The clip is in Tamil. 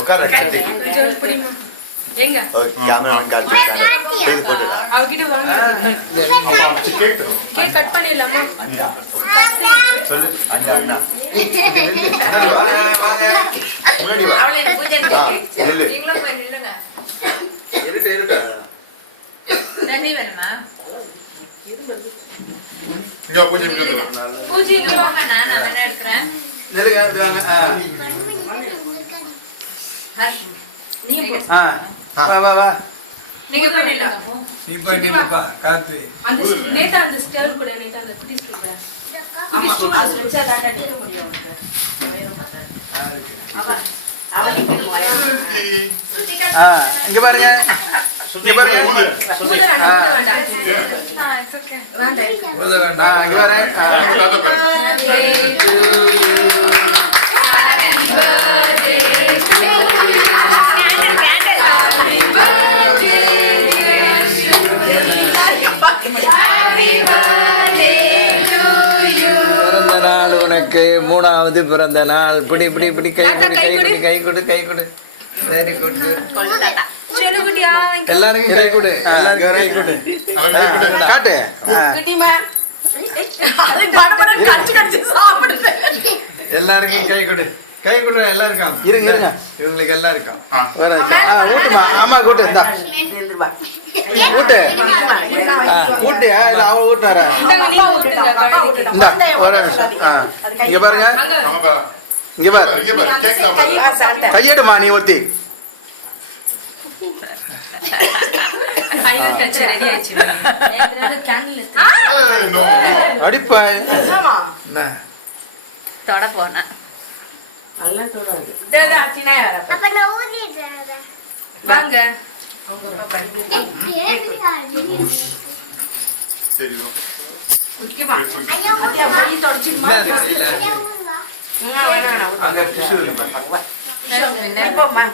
உட்கார கட்டி எங்க கேமராமேன் காட்டி இது போட்டுடா அவகிட்ட வாங்க கேக் கட் பண்ணிடலாமா சொல்லு அண்ணா அண்ணா முன்னாடி வா அவளே பூஜை நில்லு நீங்களும் போய் நில்லுங்க இருட்டா தண்ணி வேணுமா இங்க பூஜை பூஜைக்கு போங்க நான் என்ன எடுக்கிறேன் நில்லுங்க வாங்க ஹர்ஷ் நீ போ வா வா வா நீங்க போய் நில்லுங்க நீ போய் நில்லுப்பா காத்து அந்த நேட்டா அந்த ஸ்டேல் கூட நேட்டா அந்த குட்டி ஸ்டிக் ஆமா அது வச்சா தான் கட்டிட முடியும் இங்க பாருங்க இங்க பாருங்க உழுத வேண்டாம் இங்க பாருங்க பிறந்த நாள் உனக்கு 3வது பிறந்த நாள் பிடி பிடி பிடி கை கொடு கை கொடு கை கொடு கை கொடு வெரி குட் எல்லாருக்கும் கை கொடு எல்லாருக்கும் கை கொடு காட்டு எல்லாருக்கும் கை கொடு கை கொடு எல்லாருக்கும் இருங்க இருங்க இவங்களுக்கு எல்லாருக்கும் ஊட்டுமா ஆமா கூட்டு இந்தா ஊட்டு ஊட்டியா இல்ல அவ ஊட்டுனாரா இந்தா ஒரு நிமிஷம் இங்க பாருங்க இங்க பாரு கையெடுமா நீ ஒத்தி அடிப்பா தொட போன வாங்க அங்க டிஷ்யூ போமா